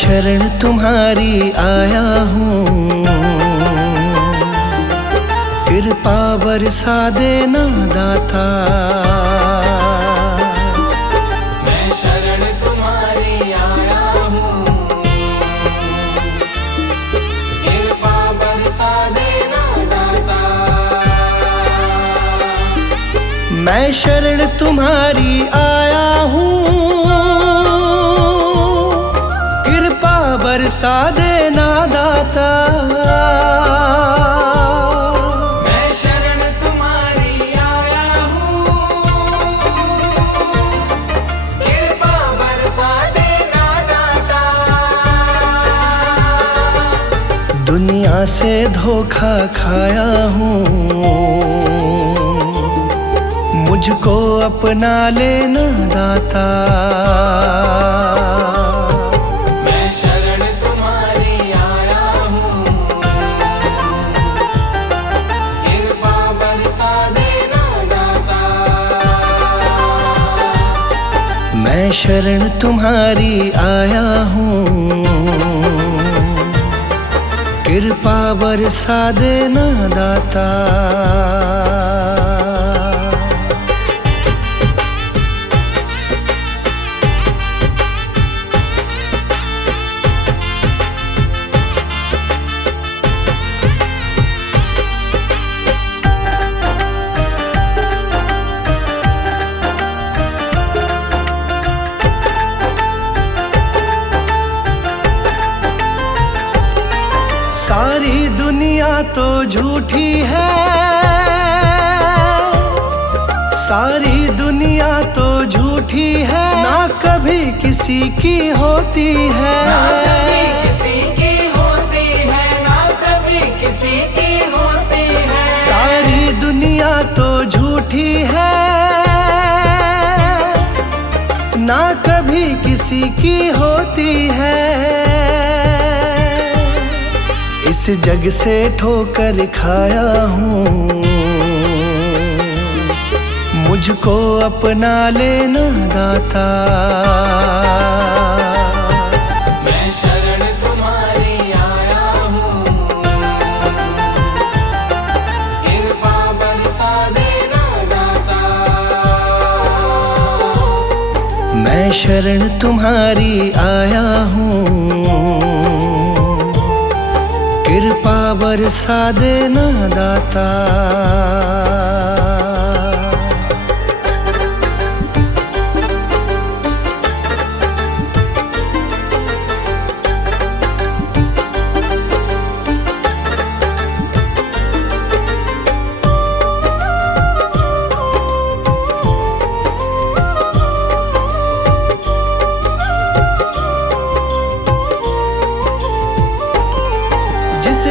शरण तुम्हारी आया हूँ, कृपा बरसा देना दाता। मैं शरण तुम्हारी आया हूँ, कृपा बरसा देना दाता। मैं शरण तुम्हारी आया हूँ, कृपा बरसा देना दाता। मैं शरण तुम्हारी आया हूँ, कृपा बरसा देना दाता। दुनिया से धोखा खाया हूँ, मुझको अपना लेना दाता। मैं शरण तुम्हारी आया हूँ, कृपा बरसा देना दाता। मैं शरण तुम्हारी आया हूँ, कृपा बरसा देना दाता। सारी दुनिया तो झूठी है, सारी दुनिया तो झूठी है, ना कभी किसी की होती है। ना कभी किसी की होती है, ना कभी किसी की होती है। सारी दुनिया तो झूठी है, ना कभी किसी की होती है। इस जग से ठोकर खाया हूँ, मुझको अपना लेना दाता। मैं शरण तुम्हारी आया हूँ, कृपा बरसा देना दाता। मैं शरण तुम्हारी आया हूँ, कृपा बरसा देना दाता।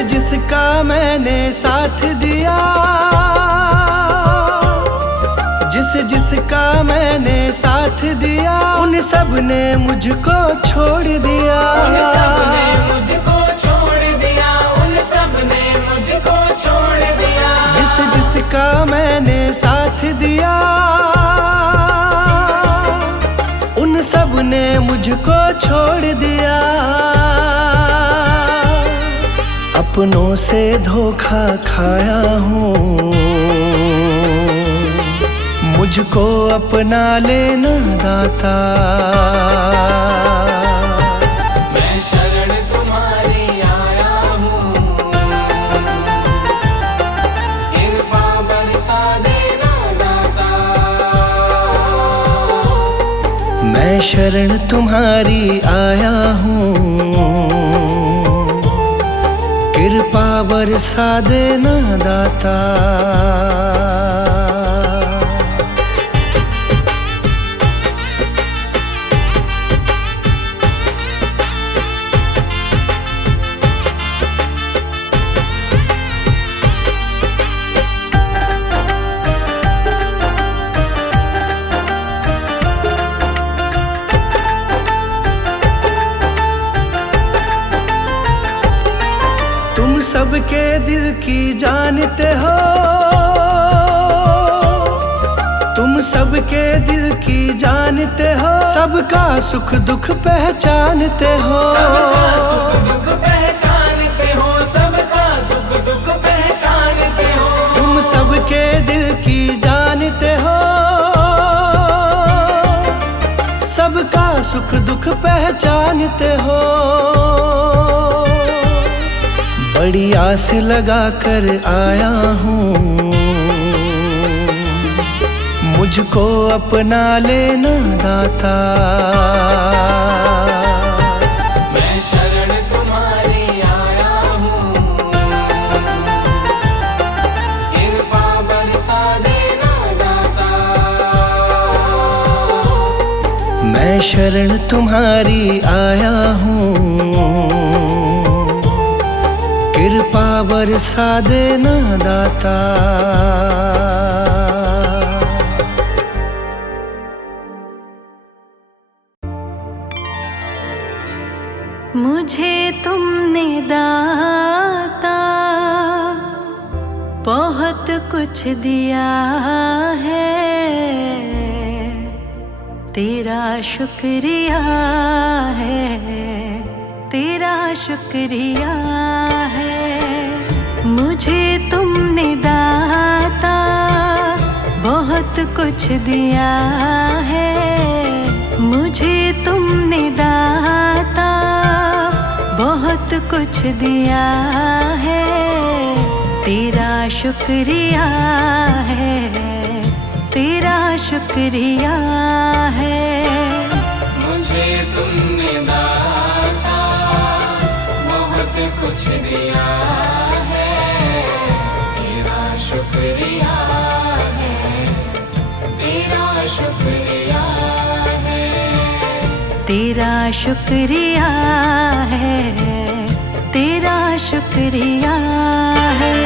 जिसका मैंने साथ दिया, जिसका मैंने साथ दिया, उन सब ने मुझको छोड़ दिया। उन सब ने मुझको छोड़ दिया, उन सब ने मुझको छोड़ दिया। जिसका मैंने साथ दिया, उन सब ने मुझको छोड़ दिया। अपनों से धोखा खाया हूँ, मुझको अपना लेना दाता। मैं शरण तुम्हारी आया हूँ, कृपा बरसा देना दाता। मैं शरण तुम्हारी आया हूँ, कृपा बरसा देना दाता। सबके दिल की जानते हो, तुम तुम सबके दिल की जानते हो, सबका सुख दुख पहचानते हो। सबका सुख दुख पहचानते हो, सबका सुख दुख पहचानते हो। तुम सबके दिल की जानते हो, सबका सुख दुख पहचानते हो। बड़ी आस लगा कर आया हूँ, मुझको अपना लेना दाता। मैं शरण तुम्हारी आया हूँ, कृपा बरसा देना दाता। मैं शरण तुम्हारी आया हूँ, कृपा बरसा देना दाता। मुझे तुमने दाता बहुत कुछ दिया है, तेरा शुक्रिया है, तेरा शुक्रिया है। मुझे तुमने दाता बहुत कुछ दिया है, मुझे तुमने दाता बहुत कुछ दिया है, तेरा शुक्रिया है, तेरा शुक्रिया है। मुझे तुमने दाता बहुत कुछ दिया है, तेरा शुक्रिया है, तेरा शुक्रिया है। तेरा शुक्रिया है, तेरा शुक्रिया है।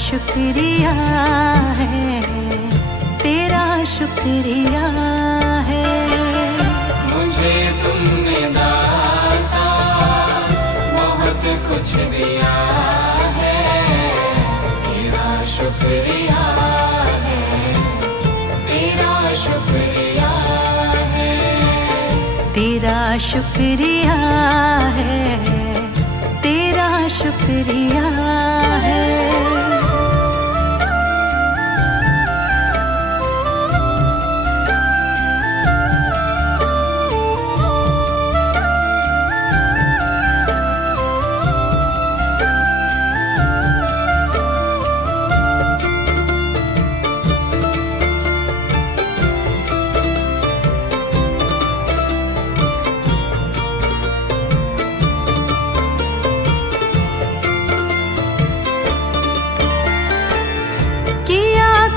शुक्रिया है, तेरा शुक्रिया है। मुझे तुमने दाता बहुत कुछ दिया है, तेरा शुक्रिया है, तेरा शुक्रिया है। तेरा शुक्रिया है, तेरा शुक्रिया है।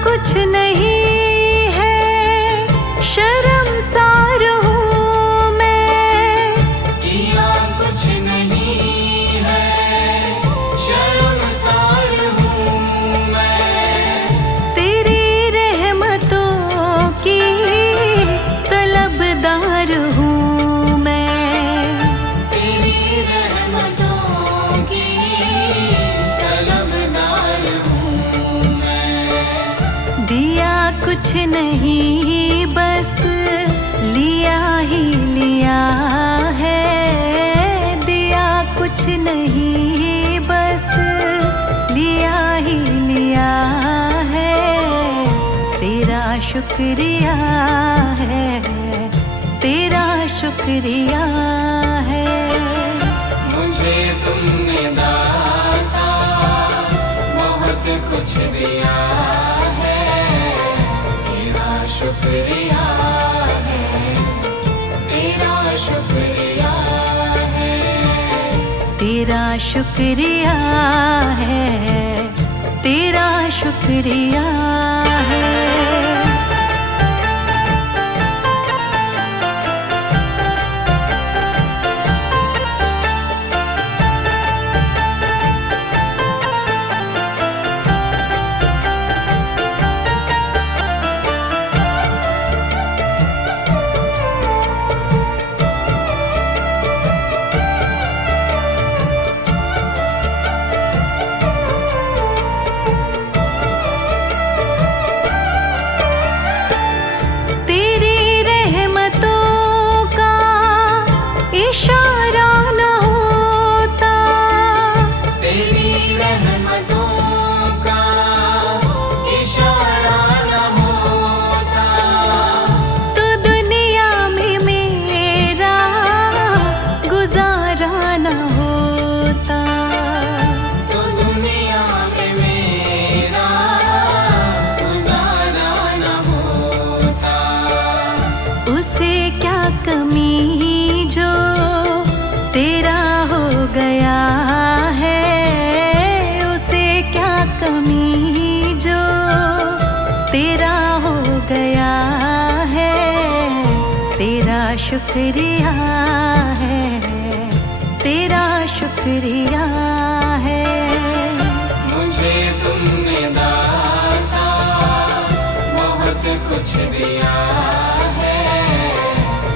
कुछ नहीं है शर्मसार हूँ मैं, किया कुछ नहीं है शर्मसार हूँ मैं। तेरी रहमतों की तलबदार हूँ मैं, तेरी रहमतों की तलबदार हूँ कुछ नहीं बस लिया ही लिया है, दिया कुछ नहीं बस लिया ही लिया है, तेरा शुक्रिया है, तेरा शुक्रिया है। मुझे तुमने दाता बहुत कुछ दिया है, तेरा शुक्रिया है, तेरा शुक्रिया है, तेरा शुक्रिया है, तेरा शुक्रिया है। शुक्रिया है, तेरा शुक्रिया है। मुझे तुमने दाता बहुत कुछ दिया है,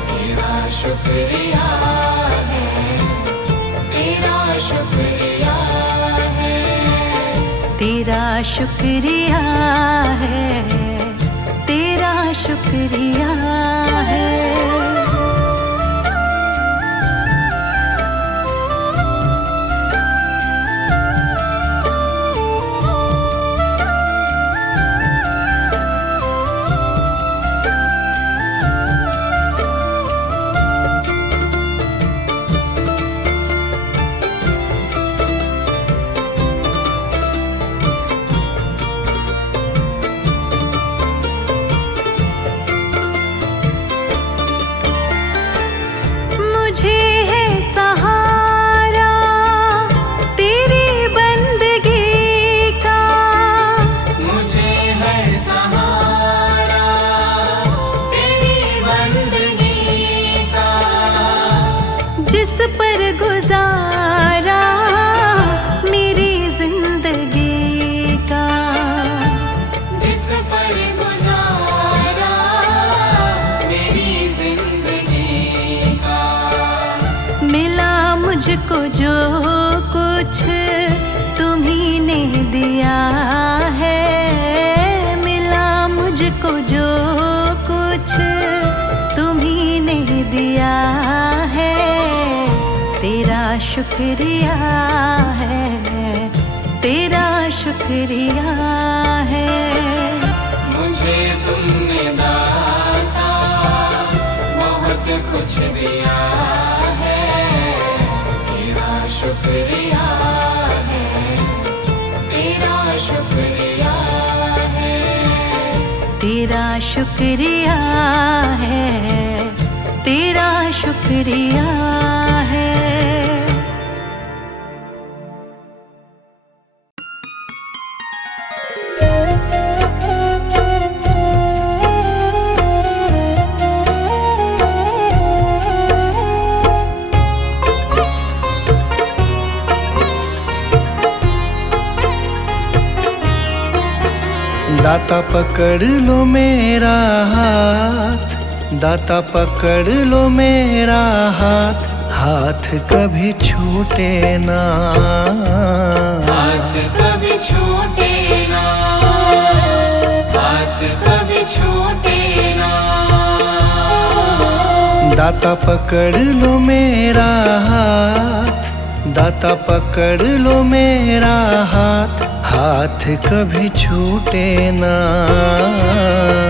तेरा शुक्रिया है, तेरा शुक्रिया है, तेरा शुक्रिया है, तेरा शुक्रिया है। पर गुजारा मेरी जिंदगी का, जिस पर गुजारा मेरी जिंदगी का, मिला मुझको जो कुछ तुम्ही ने दिया है, मिला मुझको जो कुछ तुम्ही ने दिया है, तेरा शुक्रिया है, तेरा शुक्रिया है। मुझे तुमने दाता बहुत कुछ दिया है, तेरा शुक्रिया है, तेरा शुक्रिया है, तेरा शुक्रिया है, तेरा शुक्रिया है। दाता पकड़ लो मेरा हाथ, दाता पकड़ लो मेरा हाथ, हाथ कभी छूटे ना, हाथ कभी छूटे ना, हाथ हाथ कभी छूटे ना। दाता पकड़ लो मेरा हाथ, दाता पकड़ लो मेरा हाथ, हाथ कभी छूटे ना।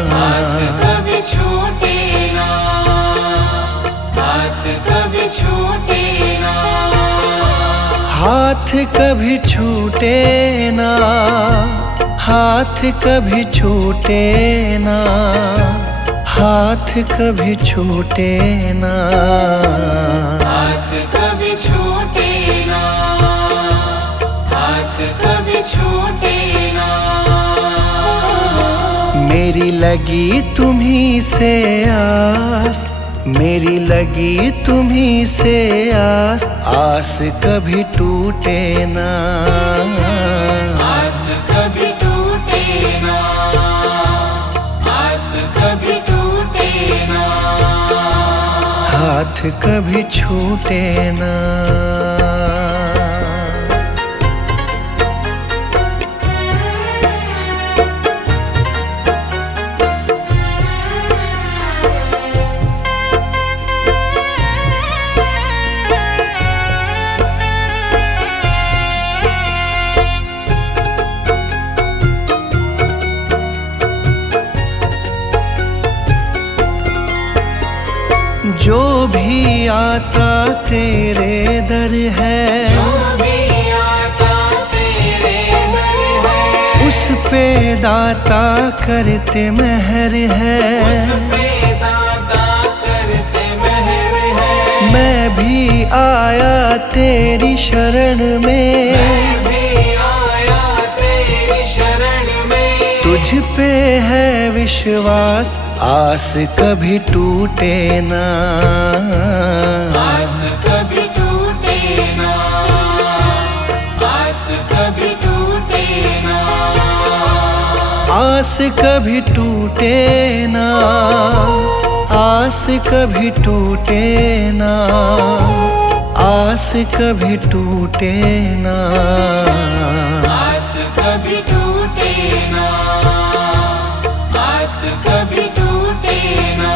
हाथ कभी छूटे ना, हाथ कभी छूटे ना। हाथ कभी छूटे ना, हाथ कभी छूटे ना, हाथ कभी छूटे ना। हाथ कभी छूटे ना, हाथ कभी छूटे ना। मेरी लगी तुम्हीं से आस, मेरी लगी तुम्हीं से आस, आस कभी टूटे ना। आस कभी टूटे ना, आस कभी टूटे ना। हाथ कभी छूटे ना। जो भी आता तेरे दर है, जो भी आता तेरे दर है, उस पे दाता करते मेहर है। उस पे दाता करते मेहर है। मैं भी आया तेरी शरण में, मैं भी आया तेरी शरण में। तुझ पे है विश्वास, आस कभी टूटे ना। आस कभी टूटे ना, आस कभी टूटे ना। आस कभी टूटे ना, आस कभी टूटे ना, आस कभी टूटे ना। आस कभी टूटे ना, आस कभी टूटे ना।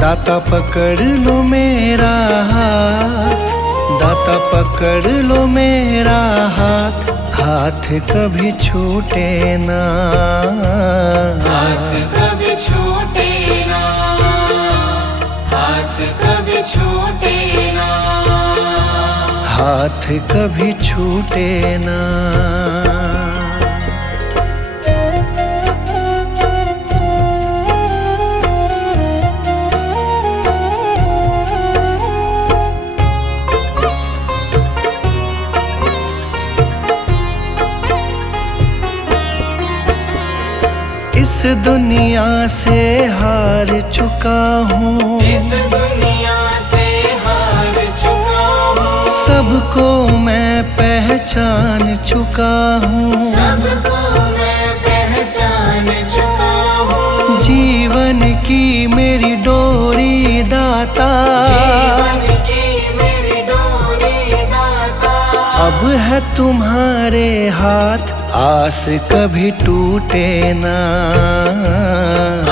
दाता पकड़ लो मेरा हाथ, दाता पकड़ लो मेरा हाथ, हाथ कभी छूटे ना। हाथ कभी छूटे ना, हाथ कभी छूटे ना। हाथ कभी छूटे ना। इस दुनिया से हार चुका हूँ, इस दुनिया से हार चुका हूँ। सबको मैं पहचान चुका हूँ, सबको मैं पहचान चुका हूँ। जीवन की मेरी डोरी दाता, जीवन की मेरी डोरी दाता। अब है तुम्हारे हाथ, आस कभी टूटे ना।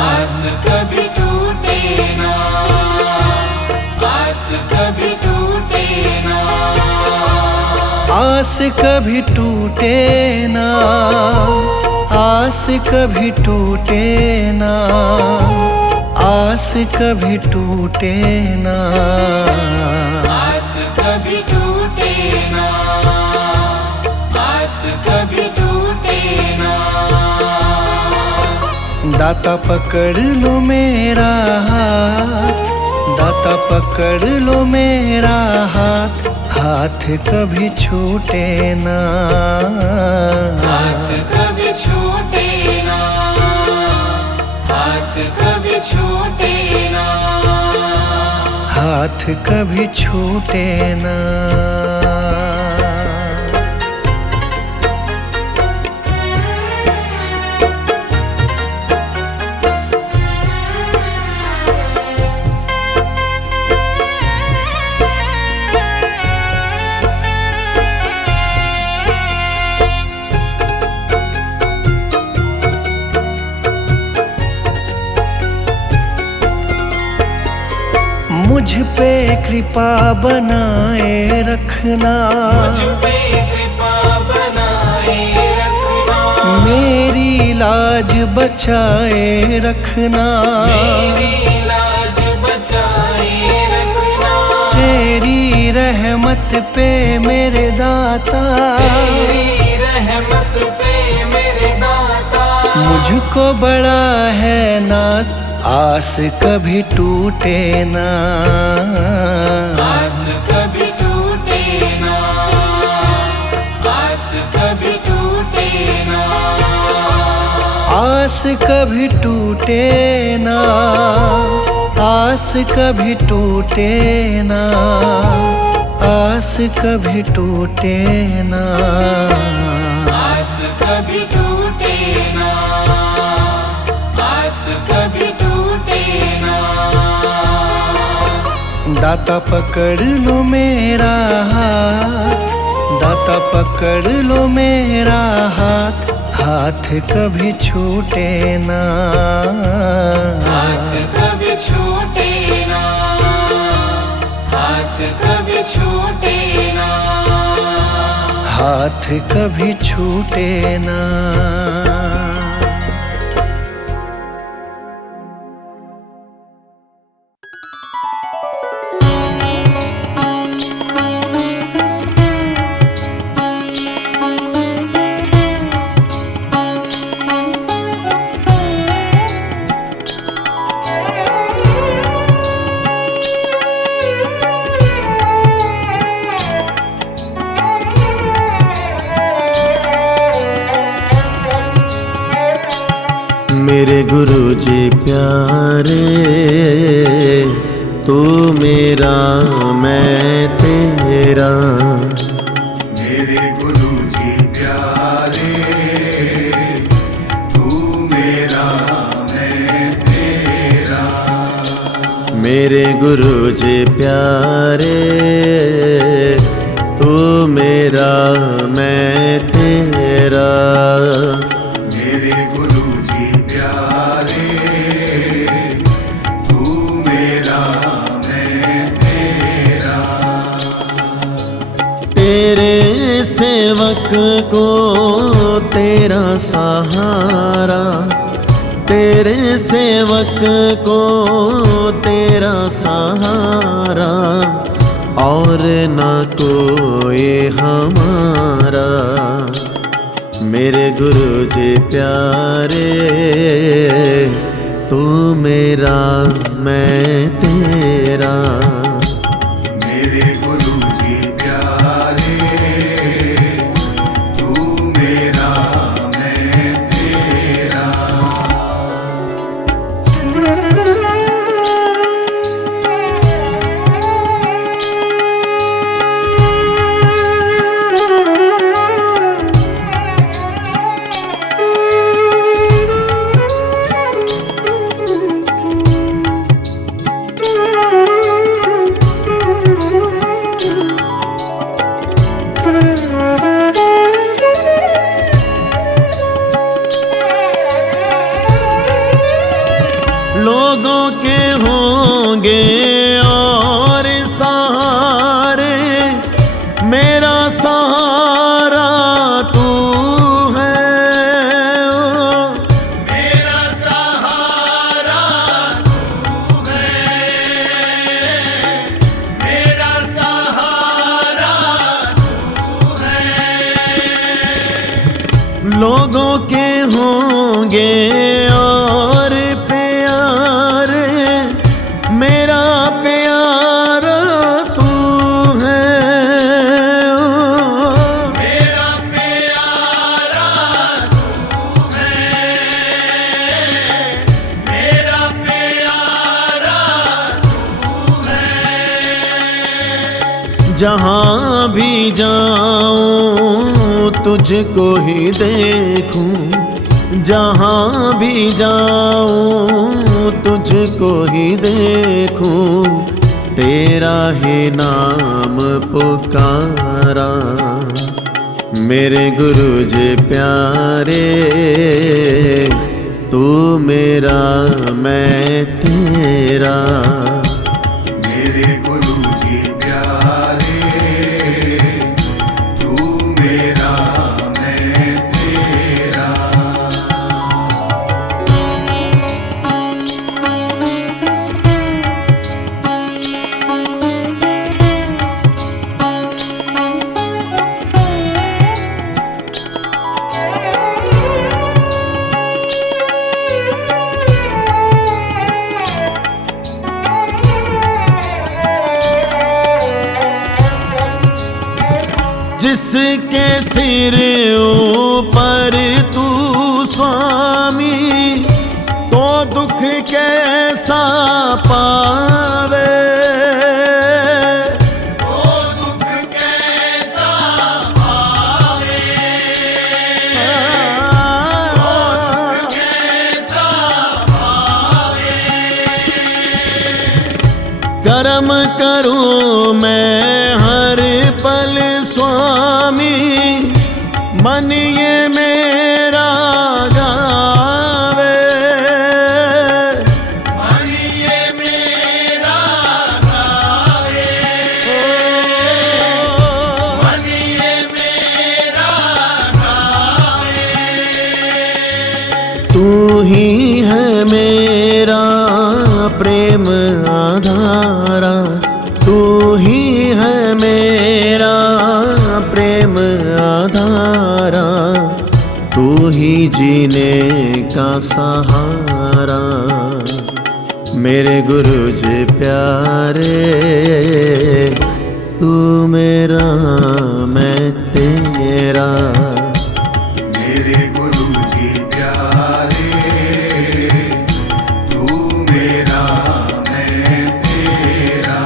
आस कभी टूटे ना, आस कभी टूटे ना। आस कभी टूटे ना, आस कभी टूटे ना, आस कभी टूटे ना। आस कभी टूटे ना, आस कभी टूटे ना। दाता पकड़ लो मेरा हाथ, दाता पकड़ लो मेरा हाथ, हाथ कभी छूटे ना। हाथ कभी छूटे ना, हाथ कभी छूटे ना। हाथ कभी छूटे ना। कृपा बनाए रखना, मुझ पे कृपा बनाए रखना, मेरी लाज बचाए रखना, मेरी लाज बचाए रखना, तेरी रहमत पे मेरे दाता, तेरी रहमत पे मेरे दाता, मुझको बड़ा है नाज, आस कभी टूटे ना, आस कभी टूटे ना, आस कभी टूटे ना, आस कभी टूटे ना, आस कभी टूटे ना, आस कभी टूटे ना, आस कभी टूटे ना, आस कभी टूटे ना। दाता पकड़ लो मेरा हाथ, दाता पकड़ लो मेरा हाथ, हाथ कभी छूटे ना, हाथ कभी छूटे ना, हाथ कभी छूटे ना, हाथ कभी छूटे ना। मेरे गुरु जी प्यारे, तू मेरा मैं तेरा। मेरे गुरु जी प्यारे, तू मेरा मैं तेरा। मेरे गुरु जी प्यारे, तू मेरा मैं तेरा। मेरे गुरु जी प्यारे, तू मेरा मैं तेरा। तेरे सेवक को तेरा सहारा, तेरे सेवक को तेरा सहारा, और ना कोई हमारा। मेरे गुरु जी प्यारे, तू मेरा मैं तेरा। मेरे गुरु जी प्यारे, तू मेरा मैं तेरा। लोगों के होंगे और सहारे, मेरा सहारा तू है। मेरा सहारा तू है, मेरा सहारा तू है। लोगों के होंगे और प्यारे, मेरा प्यारा तू है। मेरा प्यारा तू है, मेरा प्यारा तू है। जहाँ भी जाऊँ तुझको ही देखूं, जहाँ भी जाऊँ तुझको ही देखूं, तेरा ही नाम पुकारा। मेरे गुरु जी प्यारे, तू मेरा मैं तेरा। मेरे गुरु जी जिसके सिर ऊपर तू स्वामी, तो दुख कैसा पावे। तो दुख कैसा पावे, तो दुख कैसा पावे। कर्म करूं मैं हर पल स्वामी, मन ये मेरा गावे। मन ये मेरा गावे, मन ये मेरा गावे। तू ही है मेरा प्रेम आधारा, तू ही है मेरा प्रेम आधारा, तू ही जीने का सहारा। मेरे गुरु जी प्यारे, तू मेरा मैं तेरा। मेरे गुरु जी प्यारे, तू मेरा मैं तेरा।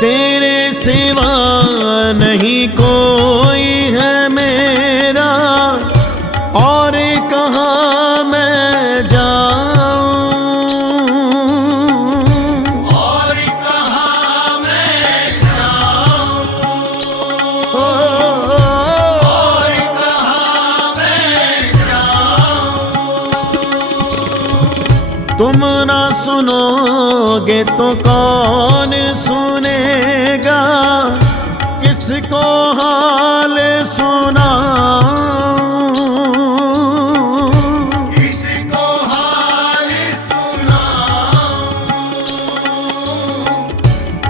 तेरे सिवा नहीं कोई है मेरा, और कहाँ मैं जाऊं। और कहाँ मैं जाऊं, और कहाँ मैं जाऊं। तुम ना सुनोगे तो कौन सुनेगा, किसको हाल सुनाऊं। किसको हाल सुनाऊं,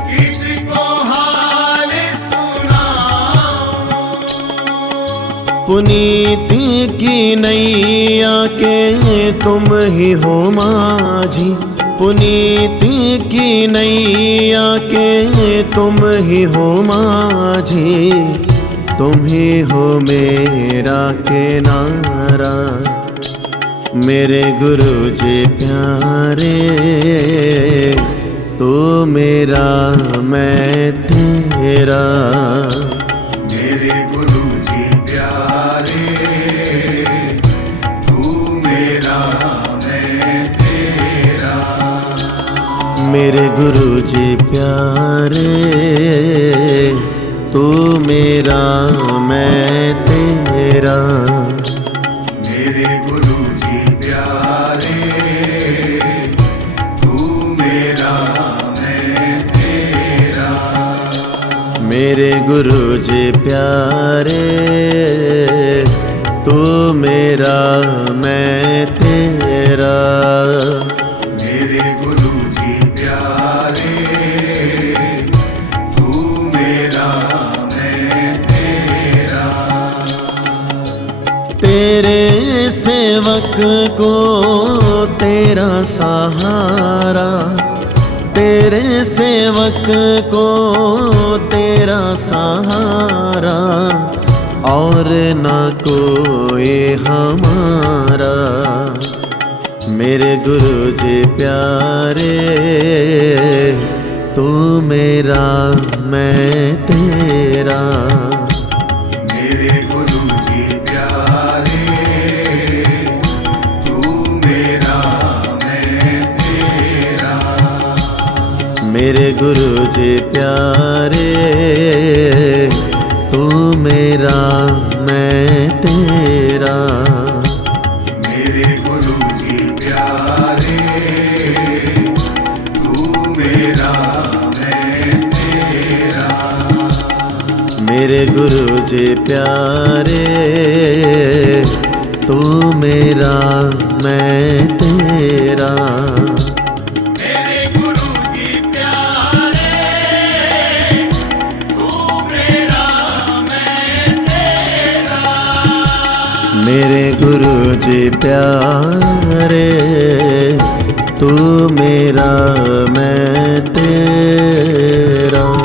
किसको हाल सुनाऊं। पुनीति की नैया के तुम ही हो माझी, पुनीति की नैया के तुम ही हो माझी। तुम ही हो मेरा किनारा, मेरे गुरु जी प्यारे, तू मेरा मैं तेरा। मेरे गुरु जी प्यारे, तू मेरा मैं तेरा। मेरे गुरु जी प्यारे, तू मेरा मैं तेरा। मेरे गुरु जी प्यारे, तू मेरा मैं तेरा। मेरे गुरु जी प्यारे, तू मेरा मैं तेरा। मेरे गुरु जी प्यारे, तू मेरा मैं तेरा। तेरे सेवक को तेरा सहारा, तेरे सेवक को तेरा सहारा, और ना कोई हमारा। मेरे गुरु जी प्यारे, तू मेरा मैं तेरा। मेरे गुरु जी प्यारे, तू मेरा मैं तेरा। मेरे गुरु जी प्यारे, तू मेरा मैं तेरा। मेरे गुरु जी प्यारे, तू मेरा मैं तेरा। मेरे गुरु जी प्यारे, तू मेरा मैं तेरा। मेरे गुरु जी प्यारे, तू मेरा मैं तेरा। मेरे गुरु जी प्यारे, तू मेरा मैं तेरा।